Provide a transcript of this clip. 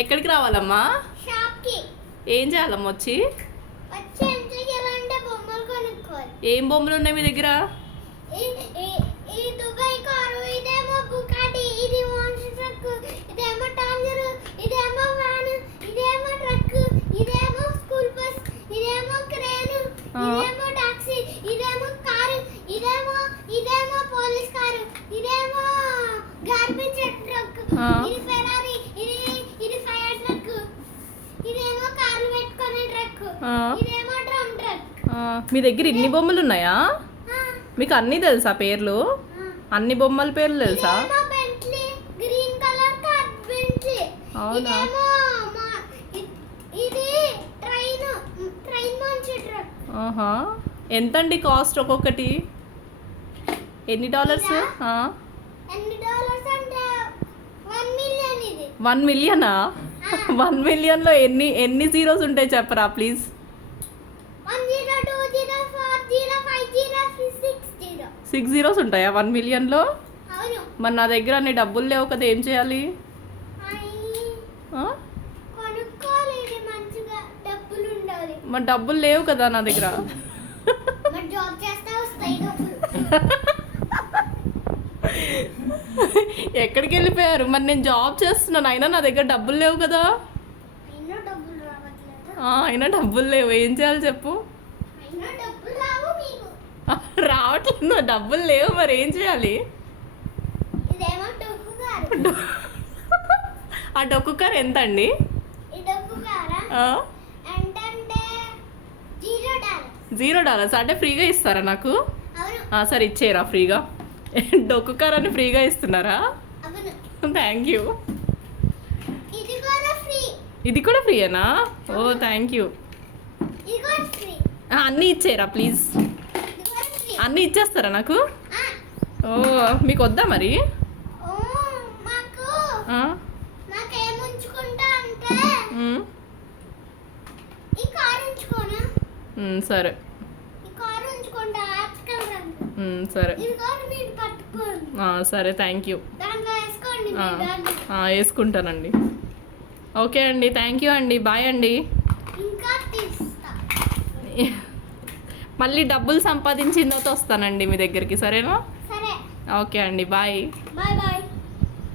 ఎక్కడికి రావాలమ్మా? షాప్కి. ఏం చేయాలమ్మా వచ్చి? వచ్చి ఏం చేయాలంటే బొమ్మలు కొనుక్కోవాలి. ఏం బొమ్మలు ఉన్నాయి మీ దగ్గర? ఈ దుబాయ్ కారు, ఇదేమో బుగాటి, ఇది మోన్షి ట్రక్, ఇదేమో టాంజర్, ఇదేమో వ్యాన్, ఇదేమో ట్రక్, ఇదేమో స్కూల్ బస్, ఇదేమో క్రేన్, ఇదేమో టాక్సీ, ఇదేమో కారు, ఇదేమో పోలీస్ కారు, ఇదేమో గార్బేజ్ ట్రక్, ఇది ఫెరారీ, ఇది ఫైర్ ట్రక్, ఇదేమో కార్లు పెట్టుకునే ట్రక్, ఇదేమో డ్రమ్ ట్రక్. మీ దగ్గర ఇన్ని బొమ్మలు ఉన్నాయా? మీకు అన్నీ తెలుసా పేర్లు? అన్ని బొమ్మల పేర్లు తెలుసా? Green colour car Bentley. అవునా? ఇది ట్రైన్ మంచి ట్రక్. ఆహా. ఎంతండి కాస్ట్ ఒక్కొక్కటి? ఎన్ని డాలర్స్? ఎన్ని డాలర్స్ అంటే 1 మిలియన్ ఇది. 1 మిలియనా? 1 మిలియన్లో ఎన్ని జీరోస్ ఉంటాయి చెప్పరా ప్లీజ్? 1 0 2 0 4 0 5 0 6 0. 6 జీరోస్ ఉంటాయా 1 మిలియన్లో? అవును. మరి నా దగ్గర అన్ని డబ్బులు లేవు కదా, ఏం చేయాలి? కొనుక్కోవాలి, ఇది మంచిగా డబ్బులు ఉండాలి. మరి డబ్బులు లేవు కదా నా దగ్గర. మరి జాబ్ చేస్తే వస్తాయి డబ్బులు. ఎక్కడికి వెళ్ళిపోయారు? మరి నేను జాబ్ చేస్తున్నాను, అయినా నా దగ్గర డబ్బులు లేవు కదా. అయినా డబ్బులు రావట్లేదు. అయినా డబ్బులు లేవు, ఏం చేయాలి చెప్పు? అయినా డబ్బులు రావు మీకు. రావట్లేదు, డబ్బులు లేవు, మరి ఏం చేయాలి? ఇదేమో డొక్కు కారు. ఆ డొక్కు కార్ ఎంత అండి? ఈ డొక్కు కారా అంటే $0. $0 అంటే ఫ్రీగా ఇస్తారా నాకు? అవును. సరే ఇచ్చేయరా ఫ్రీగా. డొక్కు కార్ అని ఫ్రీగా ఇస్తున్నారా? అవును. Thank you. ఇది కూడా ఫ్రీ. ఇది కూడా ఫ్రీయేనా? ఓ థ్యాంక్ యూ. ఇది కూడా ఫ్రీ. అన్నీ ఇచ్చేయరా ప్లీజ్. ఇది కూడా ఫ్రీ. అన్నీ ఇచ్చేస్తారా నాకు? ఓ మీకు వద్దా మరి? ఓ మాకు ఆ? నాకేం ఉంచుకుంటా అంటే ఈ కారు ఉంచుకోనా? సరే. ఈ కారు ఉంచుకుంటా ఆప్స్కల్ రంగు. సరే. ఇది కారు మీరు పట్టుకోండి. సరే థ్యాంక్ యూ. దాంట్లో వేసుకోండి మీ బ్యాగ్. వేసుకుంటానండి. ఓకే అండి, థ్యాంక్ యూ అండి, బాయ్ అండి. ఇంకా తీస్తా. మళ్ళీ డబ్బులు సంపాదించిన తర్వాత వస్తానండి మీ దగ్గరికి, సరేనా? సరే. ఓకే అండి, బాయ్. Bye bye.